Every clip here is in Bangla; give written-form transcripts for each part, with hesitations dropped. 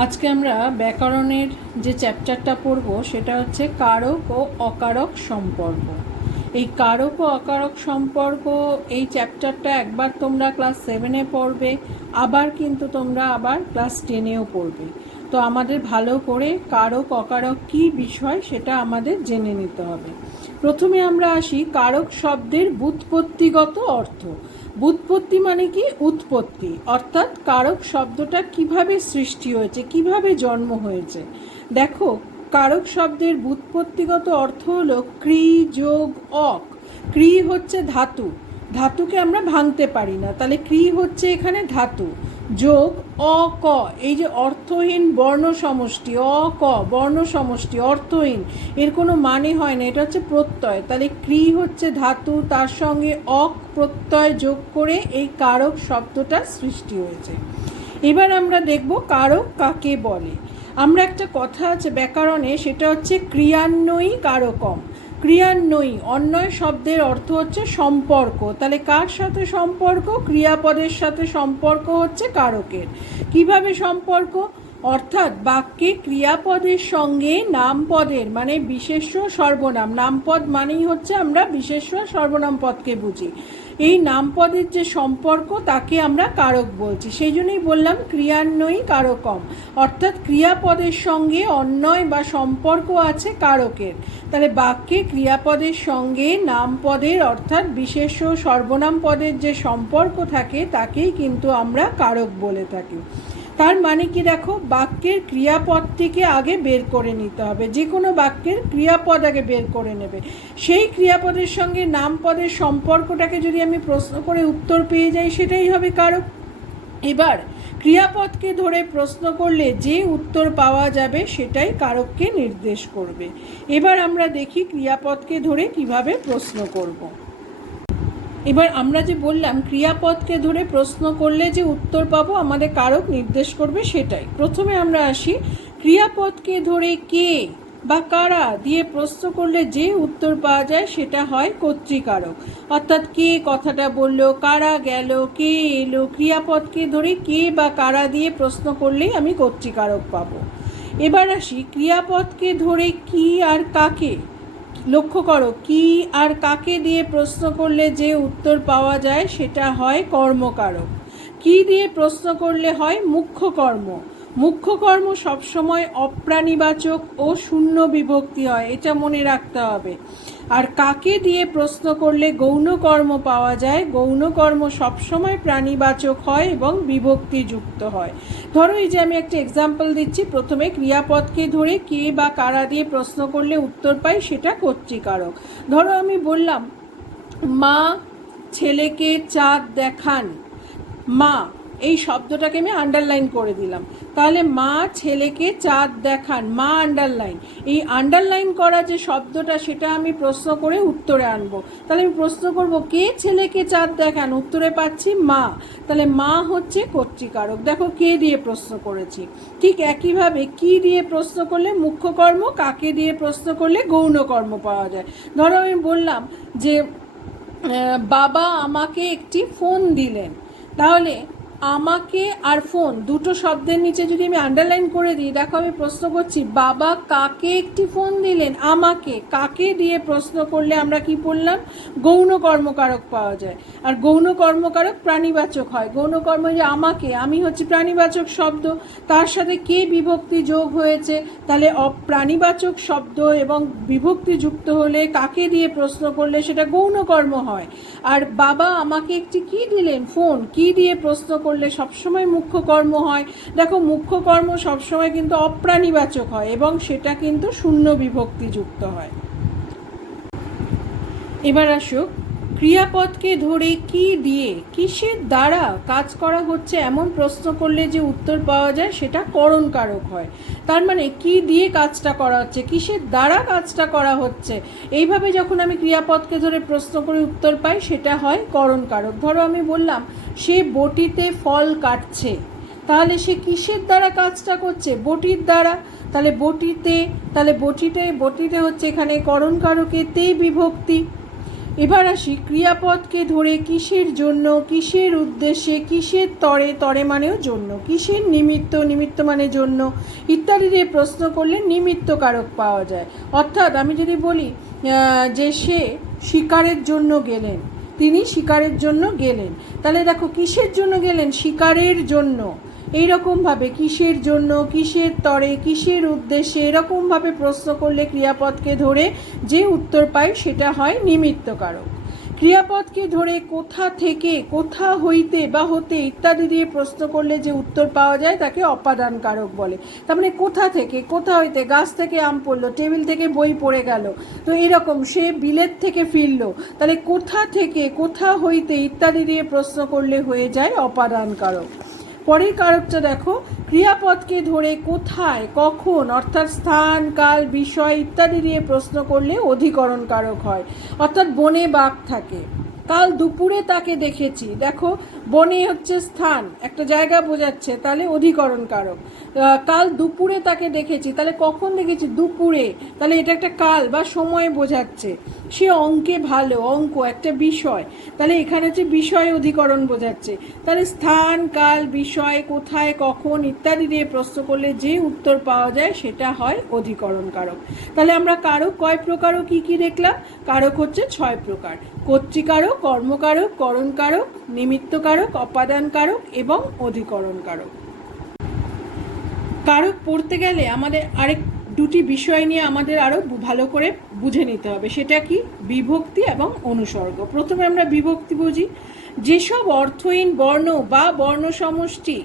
আজকে আমরা ব্যাকরণের যে চ্যাপ্টারটা পড়ব সেটা হচ্ছে কারক ও অকারক সম্পর্ক। এই কারক ও অকারক সম্পর্ক এই চ্যাপ্টারটা একবার তোমরা ক্লাস 7-এ পড়বে, আবার কিন্তু তোমরা আবার ক্লাস 10-এও পড়বে। তো আমাদের ভালো করে কারক অকারক কী বিষয় সেটা আমাদের জেনে নিতে হবে। প্রথমে আমরা আসি কারক শব্দের ব্যুৎপত্তিগত অর্থ। ব্যুৎপত্তি মানে কি? উৎপত্তি, অর্থাৎ কারক শব্দটা কিভাবে সৃষ্টি হয়েছে, কিভাবে জন্ম হয়েছে। দেখো, কারক শব্দের ব্যুৎপত্তিগত অর্থ হলো ক্রি যোগ অক। ক্রি হচ্ছে ধাতু, ধাতুকে আমরা ভাঙতে পারি না, তাহলে ক্রি হচ্ছে এখানে ধাতু, যোগ অক, এই যে অর্থহীন বর্ণ সমষ্টি, অক বর্ণ সমষ্টি অর্থহীন, এর কোনো মানে হয় না, এটা হচ্ছে প্রত্যয়। তাহলে ক্রি হচ্ছে ধাতু, তার সঙ্গে অক প্রত্যয় যোগ করে এই কারক শব্দটা সৃষ্টি হয়েছে। এবার আমরা দেখব কারক কাকে বলে। আমরা একটা কথা আছে ব্যাকরণে, সেটা হচ্ছে ক্রিয়ান্বয়ী কারকম। ক্রিয়ান্বয়ী অন্বয় শব্দের অর্থ হচ্ছে সম্পর্ক। তাহলে কার সাথে সম্পর্ক? ক্রিয়াপদের সাথে সম্পর্ক হচ্ছে কারকের। কিভাবে সম্পর্ক? অর্থাৎ বাক্যে ক্রিয়াপদের সঙ্গে নামপদের মানে বিশেষ্য সর্বনাম, নামপদ মানেই হচ্ছে আমরা বিশেষ্য সর্বনাম পদকে বুঝি, এই নামপদের যে সম্পর্ক তাকে আমরা কারক বলছি। সেই জন্যই বললাম ক্রিয়ান্বয়ী কারকম, অর্থাৎ ক্রিয়াপদের সঙ্গে অন্বয় বা সম্পর্ক আছে কারকের। তাহলে বাক্যে ক্রিয়াপদের সঙ্গে নামপদের অর্থাৎ বিশেষ্য সর্বনাম পদের যে সম্পর্ক থাকে তাকেই কিন্তু আমরা কারক বলে থাকি। তার মানে কি? দেখো, বাক্যের ক্রিয়াপদটিকে আগে বের করে নিতে হবে, যে কোনো বাক্যের ক্রিয়াপদ আগে বের করে নেবে, সেই ক্রিয়াপদের সঙ্গে নামপদের সম্পর্কটাকে যদি আমি প্রশ্ন করে উত্তর পেয়ে যাই সেটাই হবে কারক। এবার ক্রিয়াপদকে ধরে প্রশ্ন করলে যে উত্তর পাওয়া যাবে সেটাই কারককে নির্দেশ করবে। এবার আমরা দেখি ক্রিয়াপদকে ধরে কিভাবে প্রশ্ন করব। এবার আমরা যে বললাম ক্রিয়াপদকে ধরে প্রশ্ন করলে যে উত্তর পাবো আমাদের কারক নির্দেশ করবে, সেটাই। প্রথমে আমরা আসি, ক্রিয়াপদকে ধরে কে বা কারা দিয়ে প্রশ্ন করলে যে উত্তর পাওয়া যায় সেটা হয় কর্তৃকারক। অর্থাৎ কে কথাটা বললো, কারা গেল, কে এলো, ক্রিয়াপদকে ধরে কে বা কারা দিয়ে প্রশ্ন করলেই আমি কর্তৃকারক পাবো। এবার আসি ক্রিয়াপদকে ধরে কি আর কাকে। লক্ষ্য করো, কি আর কাকে দিয়ে প্রশ্ন করলে যে উত্তর পাওয়া যায় সেটা হয় কর্মকারক। কি দিয়ে প্রশ্ন করলে হয় মুখ্য কর্ম। মুখ্য কর্ম সবসময় অপ্রাণীবাচক ও শূন্য বিভক্তি হয়, এটা মনে রাখতে হবে। আর কাকে দিয়ে প্রশ্ন করলে গৌণ কর্ম পাওয়া যায়, গৌণ কর্ম সবসময় প্রাণীবাচক হয় এবং বিভক্তিযুক্ত হয়। ধরো, এই যে আমি একটা এক্সাম্পল দিচ্ছি, প্রথমে ক্রিয়াপদকে ধরে কে বা কারা দিয়ে প্রশ্ন করলে উত্তর পাই সেটা কর্তৃকারক। ধরো আমি বললাম মা ছেলেকে চাঁদ দেখান। মা, এই শব্দটাকে আমি আন্ডারলাইন করে দিলাম, তাহলে মা ছেলেকে চাঁদ দেখান, মা আন্ডারলাইন। এই আন্ডারলাইন করা যে শব্দটা সেটা আমি প্রশ্ন করে উত্তরে আনবো। তাহলে আমি প্রশ্ন করব কে ছেলেকে চাঁদ দেখান, উত্তরে পাচ্ছি মা, তাহলে মা হচ্ছে কর্তৃকারক। দেখো, কে দিয়ে প্রশ্ন করেছি। ঠিক একইভাবে কি দিয়ে প্রশ্ন করলে মুখ্য কর্ম, কাকে দিয়ে প্রশ্ন করলে গৌণ কর্ম পাওয়া যায়। ধরো আমি বললাম যে বাবা আমাকে একটি ফোন দিলেন, তাহলে আমাকে আর ফোন দুটো শব্দের নিচে যদি আমি আন্ডারলাইন করে দিই, দেখো আমি প্রশ্ন করছি বাবা কাকে একটি ফোন দিলেন, আমাকে। কাকে দিয়ে প্রশ্ন করলে আমরা কি বললাম? গৌণ কর্মকারক পাওয়া যায়। আর গৌণ কর্মকারক প্রাণীবাচক হয়। গৌণ কর্ম যে আমাকে, আমি হচ্ছে প্রাণীবাচক শব্দ, তার সাথে কে বিভক্তি যোগ হয়েছে, তাহলে প্রাণীবাচক শব্দ এবং বিভক্তি যুক্ত হলে কাকে দিয়ে প্রশ্ন করলে সেটা গৌণ কর্ম হয়। আর বাবা আমাকে একটি কি দিলেন, ফোন, কি দিয়ে প্রশ্ন করলে সবসময় মুখ্য কর্ম হয়। দেখো, মুখ্য কর্ম সবসময় কিন্তু অপ্রাণীবাচক হয় এবং সেটা কিন্তু শূন্য বিভক্তি যুক্ত হয়। এবার আসুক, ক্রিয়াপদকে ধরে কি দিয়ে কিসের দ্বারা কাজ করা হচ্ছে এমন প্রশ্ন করলে যে উত্তর পাওয়া যায় সেটা করণকারক হয়। তার মানে কি দিয়ে কাজটা করা হচ্ছে, কিসের দ্বারা কাজটা করা হচ্ছে, এইভাবে যখন আমি ক্রিয়াপদকে ধরে প্রশ্ন করে উত্তর পাই সেটা হয় করণকারক। ধরো আমি বললাম সে বটিতে ফল কাটছে, তাহলে সে কিসের দ্বারা কাজটা করছে? বটির দ্বারা। তাহলে বটিতে হচ্ছে এখানে করণকারকে তে বিভক্তি। এবার আসি ক্রিয়াপদকে ধরে কিসের জন্য, কিসের উদ্দেশ্যে, কিসের তরে, তরে মানেও জন্য, কিসের নিমিত্ত, নিমিত্ত মানে জন্য ইত্যাদি দিয়ে প্রশ্ন করলে নিমিত্ত কারক পাওয়া যায়। অর্থাৎ আমি যদি বলি যে সে শিকারের জন্য গেলেন, তিনি শিকারের জন্য গেলেন, তাহলে দেখো কিসের জন্য গেলেন, শিকারের জন্য। এইরকমভাবে কিসের জন্য, কিসের তরে, কিসের উদ্দেশ্যে এরকমভাবে প্রশ্ন করলে ক্রিয়াপদকে ধরে যে উত্তর পাই সেটা হয় নিমিত্ত কারক। ক্রিয়াপদকে ধরে কোথা থেকে, কোথা হইতে বা হতে ইত্যাদি দিয়ে প্রশ্ন করলে যে উত্তর পাওয়া যায় তাকে অপাদান কারক বলে। তার মানে কোথা থেকে, কোথা হইতে, গাছ থেকে আম পড়লো, টেবিল থেকে বই পড়ে গেল, তো এরকম সে বিলেত থেকে ফিরলো, তাহলে কোথা থেকে, কোথা হইতে ইত্যাদি দিয়ে প্রশ্ন করলে হয়ে যায় অপাদান কারক। পরের কারকটা দেখো, ক্রিয়াপদকে ধরে কোথায়, কখন অর্থাৎ স্থান, কাল, বিষয় ইত্যাদি দিয়ে প্রশ্ন করলে অধিকরণ কারক হয়। অর্থাৎ বনে বাঘ থাকে, কাল দুপুরে তাকে দেখেছি, দেখো বনে হচ্ছে স্থান, একটা জায়গা বোঝাচ্ছে, তাহলে অধিকরণ কারক। কাল দুপুরে তাকে দেখেছি, তাহলে কখন দেখেছি, দুপুরে, তাহলে এটা একটা কাল বা সময় বোঝাচ্ছে। সে অঙ্কে ভালো, অঙ্ক একটা বিষয়, তাহলে এখানে হচ্ছে বিষয় অধিকরণ বোঝাচ্ছে। তাহলে স্থান, কাল, বিষয়, কোথায়, কখন ইত্যাদি দিয়ে প্রশ্ন করলে যে উত্তর পাওয়া যায় সেটা হয় অধিকরণ কারক। তাহলে আমরা কারক কয় প্রকার ও কী কী দেখলাম? কারক হচ্ছে 6 প্রকার: কর্তৃকারক, কর্মকারক, করণকারক, নিমিত্তকারক, অপাদান কারক এবং অধিকরণ কারক। কারক পড়তে গেলে আমাদের আরেক দুটি বিষয় নিয়ে আমাদের আরও ভালো করে বুঝে নিতে হবে। সেটা কি? বিভক্তি এবং অনুসর্গ। প্রথমে আমরা বিভক্তি বুঝি। যেসব অর্থহীন বর্ণ বা বর্ণ সমষ্টি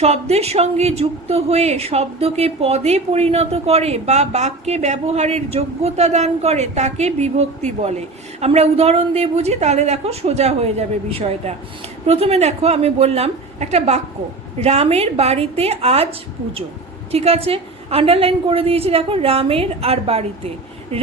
শব্দের সঙ্গে যুক্ত হয়ে শব্দকে পদে পরিণত করে বা বাক্যে ব্যবহারের যোগ্যতা দান করে তাকে বিভক্তি বলে। আমরা উদাহরণ দিয়ে বুঝি, তাহলে দেখো সোজা হয়ে যাবে বিষয়টা। প্রথমে দেখো আমি বললাম একটা বাক্য, রামের বাড়িতে আজ পুজো। ঠিক আছে, আন্ডারলাইন করে দিয়েছি, দেখো রামের আর বাড়িতে।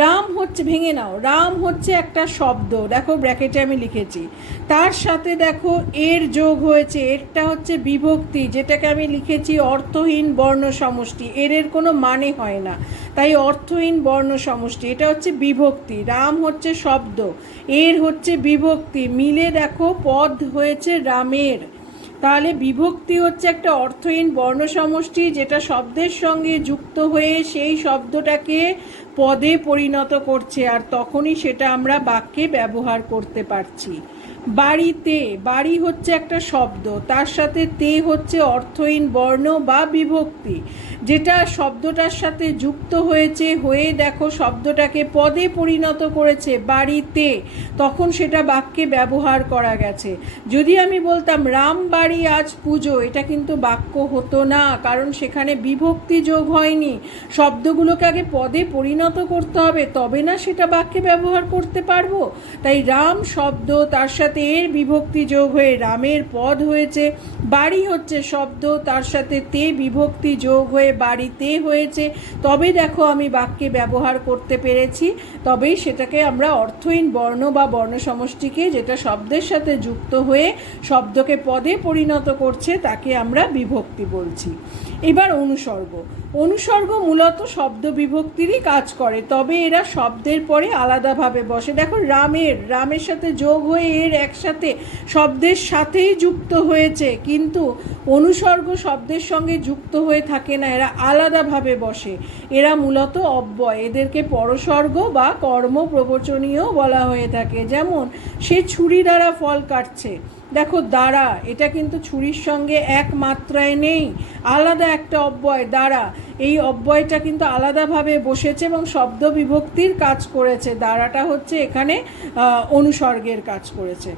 রাম হচ্ছে, ভেঙে নাও, রাম হচ্ছে একটা শব্দ, দেখো ব্র্যাকেটে আমি লিখেছি, তার সাথে দেখো এর যোগ হয়েছে, এরটা হচ্ছে বিভক্তি, যেটাকে আমি লিখেছি অর্থহীন বর্ণ সমষ্টি, এর কোনো মানে হয় না, তাই অর্থহীন বর্ণ সমষ্টি, এটা হচ্ছে বিভক্তি। রাম হচ্ছে শব্দ, এর হচ্ছে বিভক্তি, মিলে দেখো পদ হয়েছে রামের। তাহলে বিভক্তি হচ্ছে একটা অর্থহীন বর্ণ সমষ্টি যেটা শব্দের সঙ্গে যুক্ত হয়ে সেই শব্দটাকে পদে পরিণত করছে, আর তখনই সেটা আমরা বাক্যে ব্যবহার করতে পারছি। বাড়িতে, বাড়ি হচ্ছে একটা শব্দ, তার সাথে তে হচ্ছে অর্থহীন বর্ণ বা বিভক্তি, যেটা শব্দটার সাথে যুক্ত হয়েছে, হয়ে দেখো শব্দটাকে পদে পরিণত করেছে বাড়িতে, তখন সেটা বাক্যে ব্যবহার করা গেছে। যদি আমি বলতাম রাম বাড়ি আজ পুজো, এটা কিন্তু বাক্য হতো না, কারণ সেখানে বিভক্তি যোগ হয়নি। শব্দগুলোকে আগে পদে পরিণত করতে হবে, তবে না সেটা বাক্যে ব্যবহার করতে পারবো। তাই রাম শব্দ, তার সাথে এর বিভক্তি যোগ হয়ে রামের পদ হয়েছে। বাড়ি হচ্ছে শব্দ, তার সাথে তে বিভক্তি যোগ হয়ে বাড়িতে হয়েছে, তবে দেখো আমি বাক্যে ব্যবহার করতে পেরেছি, তবেই সেটাকে আমরা অর্থহীন বর্ণ বা বর্ণ সমষ্টিকে যেটা শব্দের সাথে যুক্ত হয়ে শব্দকে পদে পরিণত করছে তাকে আমরা বিভক্তি বলছি। এবার অনুসর্গ। অনুসর্গ মূলত শব্দ বিভক্তিরই কাজ করে, তবে এরা শব্দের পরে আলাদাভাবে বসে। দেখো রামের, রামের সাথে যোগ হয়ে এর একসাথে শব্দের সাথেই যুক্ত হয়েছে, কিন্তু অনুসর্গ শব্দের সঙ্গে যুক্ত হয়ে থাকে না, এরা আলাদাভাবে বসে। এরা মূলত অব্যয়, এদেরকে পরসর্গ বা কর্ম প্রবচনীয় বলা হয়ে থাকে। যেমন সে ছুরি দ্বারা ফল কাটছে, দেখো দ্বারা, এটা কিন্তু ছুরির সঙ্গে এক মাত্রায় নেই, আলাদা একটা অব্যয় দ্বারা। এই অব্যয়টা কিন্তু আলাদাভাবে বসেছে এবং শব্দ বিভক্তির কাজ করেছে, দ্বারাটা হচ্ছে এখানে অনুসর্গের কাজ করেছে।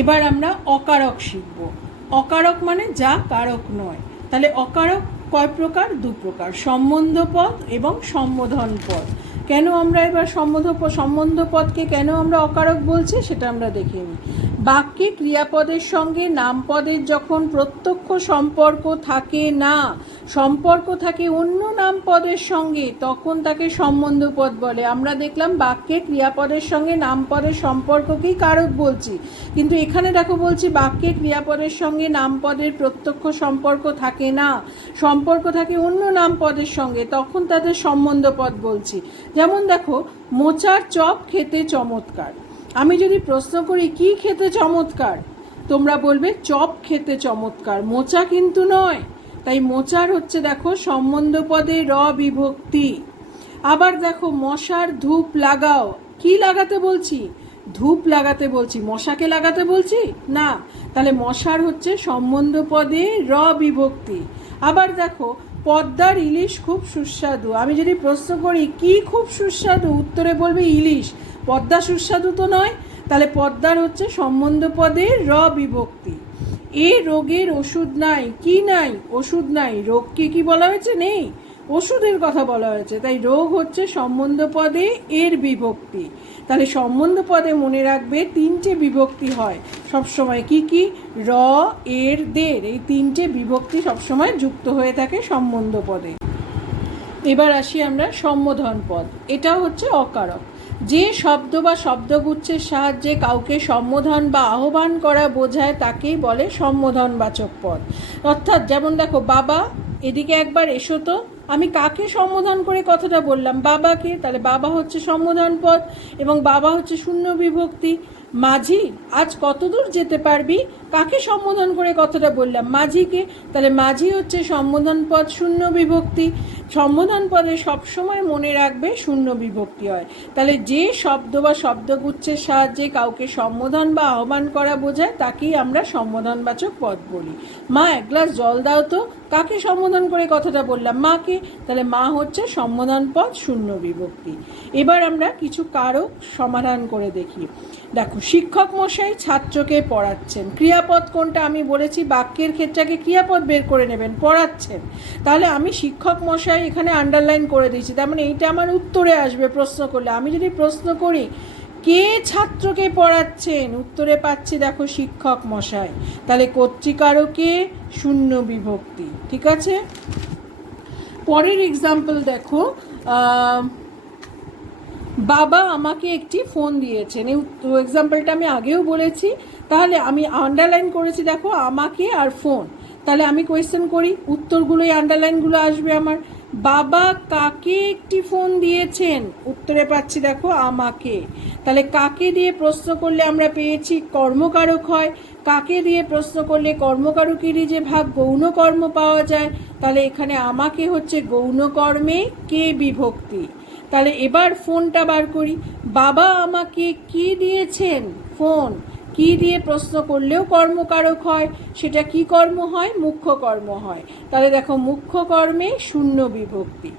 এবার আমরা অকারক শিখব। অকারক মানে যা কারক নয়। তাহলে অকারক কয় প্রকার? 2 প্রকার, সম্বন্ধ পদ এবং সম্বোধন পদ। কেন আমরা এবার সম্বন্ধ পদকে কেন আমরা অকারক বলছি সেটা আমরা দেখে নিই। বাক্যে ক্রিয়াপদের সঙ্গে নামপদের যখন প্রত্যক্ষ সম্পর্ক থাকে না, সম্পর্ক থাকে অন্য নামপদের সঙ্গে, তখন তাকে সম্বন্ধ পদ বলে। আমরা দেখলাম বাক্যে ক্রিয়াপদের সঙ্গে নামপদের সম্পর্ককেই কারক বলছি, কিন্তু এখানে দেখো বলছি বাক্যে ক্রিয়াপদের সঙ্গে নামপদের প্রত্যক্ষ সম্পর্ক থাকে না, সম্পর্ক থাকে অন্য নামপদের সঙ্গে, তখন তাদের সম্বন্ধ পদ বলছি। যেমন দেখো মোচার চপ খেতে চমৎকার, আমি যদি প্রশ্ন করি কি খেতে চমৎকার, তোমরা বলবে চপ খেতে চমৎকার, মোচা কিন্তু নয়। তাই মোচার হচ্ছে দেখো সম্বন্ধ পদে র বিভক্তি। আবার দেখো মশার ধূপ লাগাও, কি লাগাতে বলছি? ধূপ লাগাতে বলছি, মশাকে লাগাতে বলছি না। তাহলে মশার হচ্ছে সম্বন্ধ পদে র বিভক্তি। আবার দেখো পদ্মার ইলিশ খুব সুস্বাদু, আমি যদি প্রশ্ন করি কি খুব সুস্বাদু, উত্তরে বলবে ইলিশ। পদ্মা সুস্বাদু তো নয়, তাহলে পদ্মার হচ্ছে সম্বন্ধ পদে র বিভক্তি। এ রোগের ওষুধ নাই, কি নাই? ওষুধ নাই। রোগকে কি বলা হয়েছে? নেই, ওষুধের কথা বলা হয়েছে। তাই রোগ হচ্ছে সম্বন্ধ পদে এর বিভক্তি। তাহলে সম্বন্ধ পদে মনে রাখবে তিনটে বিভক্তি হয় সবসময়। কি কি? র, এর, দের, এই তিনটে বিভক্তি সবসময় যুক্ত হয়ে থাকে সম্বন্ধ পদে। এবার আসি আমরা সম্বোধন পদ। এটা হচ্ছে অকারক। যে শব্দ বা শব্দগুচ্ছের সাহায্যে কাউকে সম্বোধন বা আহ্বান করা বোঝায় তাকেই বলে সম্বোধনবাচক পদ। অর্থাৎ যেমন দেখো বাবা, এদিকে একবার এসো তো, আমি কাকে সম্বোধন করে কথাটা বললাম? বাবাকে। তাহলে বাবা হচ্ছে সম্বোধন পদ এবং বাবা হচ্ছে শূন্য বিভক্তি। মাঝি, আজ কতদূর যেতে পারবি? কাকে সম্বোধন করে কথাটা বললাম? মাঝিকে। তাহলে মাঝি হচ্ছে সম্বোধন পদ শূন্য বিভক্তি। সম্বোধন পদে সবসময় মনে রাখবে শূন্য বিভক্তি হয়। তাহলে যে শব্দ বা শব্দগুচ্ছের সাহায্যে কাউকে সম্বোধন বা আহ্বান করা বোঝায় তাকেই আমরা সম্বোধনবাচক পদ বলি। মা এক গ্লাস জল দাও তো, কাকে সম্বোধন করে কথাটা বললাম? মাকে। তাহলে মা হচ্ছে সম্বোধন পদ শূন্য বিভক্তি। এবার আমরা কিছু কারক সমাধান করে দেখি। দেখো শিক্ষক মশাই ছাত্রকে পড়াচ্ছেন, ক্রিয়াপদ কোনটা? আমি বলেছি বাক্যের ক্ষেত্রে আগে ক্রিয়াপদ বের করে নেবেন, পড়াচ্ছেন। তাহলে আমি শিক্ষক মশাই এখানে আন্ডারলাইন করে দিয়েছি, তার মানে এইটা আমার উত্তরে আসবে প্রশ্ন করলে। আমি যদি প্রশ্ন করি কে ছাত্রকে পড়াচ্ছেন, উত্তরে পাচ্ছি দেখো শিক্ষক মশাই। তাহলে কর্তৃকারকে শূন্য বিভক্তি। ঠিক আছে, পরের এক্সাম্পল দেখো, বাবা আমাকে একটি ফোন দিয়েছেন। এই এক্সাম্পলটা আমি আগেও বলেছি। তাহলে আমি আন্ডারলাইন করেছি দেখো আমাকে আর ফোন। তাহলে আমি কোয়েশ্চেন করি, উত্তরগুলো এই আন্ডারলাইনগুলো আসবে আমার। বাবা কাকে একটি ফোন দিয়েছেন, উত্তরে পাচ্ছি দেখো আমাকে। তাহলে কাকে দিয়ে প্রশ্ন করলে আমরা পেয়েছি কর্মকারক হয়। কাকে দিয়ে প্রশ্ন করলে কর্মকারকেরই যে ভাগ গৌণ কর্ম পাওয়া যায়। তাহলে এখানে আমাকে হচ্ছে গৌণ কর্মে কে বিভক্তি। তাহলে এবার ফোনটা বার করি, বাবা আমাকে কি দিয়েছেন? ফোন। কি দিয়ে প্রশ্ন করলেও কর্মকারক হয়, সেটা কি কর্ম হয়? মুখ্য কর্ম হয়। তাহলে দেখো মুখ্য কর্মে শূন্য বিভক্তি।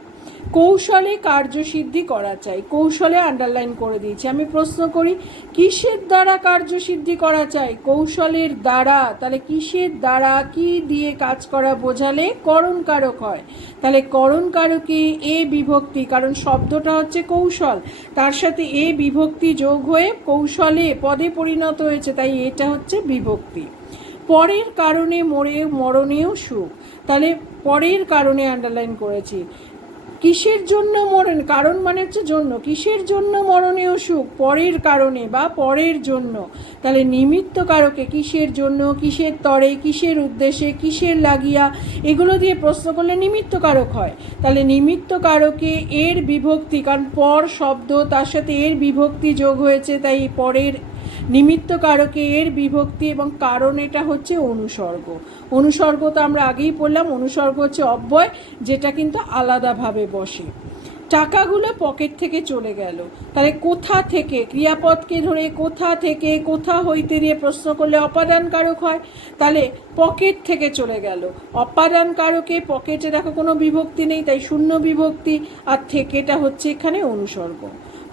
কৌশলে কার্যসিদ্ধি করা চাই, কৌশলে আন্ডারলাইন করে দিয়েছি। আমি প্রশ্ন করি কিসের দ্বারা কার্যসিদ্ধি করা চাই? কৌশলের দ্বারা। তাহলে কিসের দ্বারা, কি দিয়ে কাজ করা বোঝালে করণ কারক হয়। তাহলে করণ কারকে এ বিভক্তি, কারণ শব্দটা হচ্ছে কৌশল, তার সাথে এ বিভক্তি যোগ হয়ে কৌশলে পদে পরিণত হয়েছে, তাই এটা হচ্ছে বিভক্তি। পরের কারণে মরণেও সুখ। তাহলে পরের কারণে আন্ডারলাইন করেছি। কিসের জন্য মরণ, কারণ মানে হচ্ছে জন্য, কিসের জন্য মরণেও সুখ? পরের কারণে বা পরের জন্য। তাহলে নিমিত্ত কারকে কিসের জন্য, কিসের তরে, কিসের উদ্দেশ্যে, কিসের লাগিয়া, এগুলো দিয়ে প্রশ্ন করলে নিমিত্ত কারক হয়। তাহলে নিমিত্ত কারকে এর বিভক্তি, কারণ পর শব্দ তার সাথে এর বিভক্তি যোগ হয়েছে, তাই পরের নিমিত্ত কারকে এর বিভক্তি এবং কারণ এটা হচ্ছে অনুসর্গ। অনুসর্গ তো আমরা আগেই পড়লাম, অনুসর্গ হচ্ছে অব্যয় যেটা কিন্তু আলাদাভাবে বসে। টাকাগুলো পকেট থেকে চলে গেল। তাহলে কোথা থেকে, ক্রিয়াপদকে ধরে কোথা থেকে, কোথা হইতে দিয়ে প্রশ্ন করলে অপাদান কারক হয়। তাহলে পকেট থেকে চলে গেল, অপাদান কারকে পকেটে দেখো কোনো বিভক্তি নেই, তাই শূন্য বিভক্তি, আর থেকেটা হচ্ছে এখানে অনুসর্গ।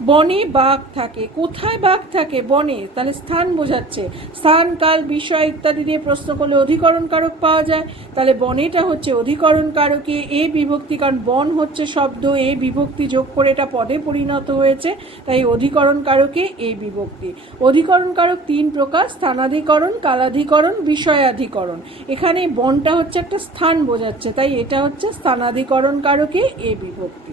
বনে বাঘ থাকে, কোথায় বাঘ থাকে? বনে। তাহলে স্থান বোঝাচ্ছে, স্থান কাল বিষয় ইত্যাদি দিয়ে প্রশ্ন করলে অধিকরণ কারক পাওয়া যায়। তাহলে বনেটা হচ্ছে অধিকরণ কারকে এ বিভক্তি, কারণ বন হচ্ছে শব্দ, এ বিভক্তি যোগ করে এটা পদে পরিণত হয়েছে, তাই অধিকরণ কারকে এ বিভক্তি। অধিকরণ কারক তিন প্রকার, স্থানাধিকরণ, কালাধিকরণ, বিষয়াধিকরণ। এখানে বনটা হচ্ছে একটা স্থান বোঝাচ্ছে, তাই এটা হচ্ছে স্থানাধিকরণ কারকে এ বিভক্তি।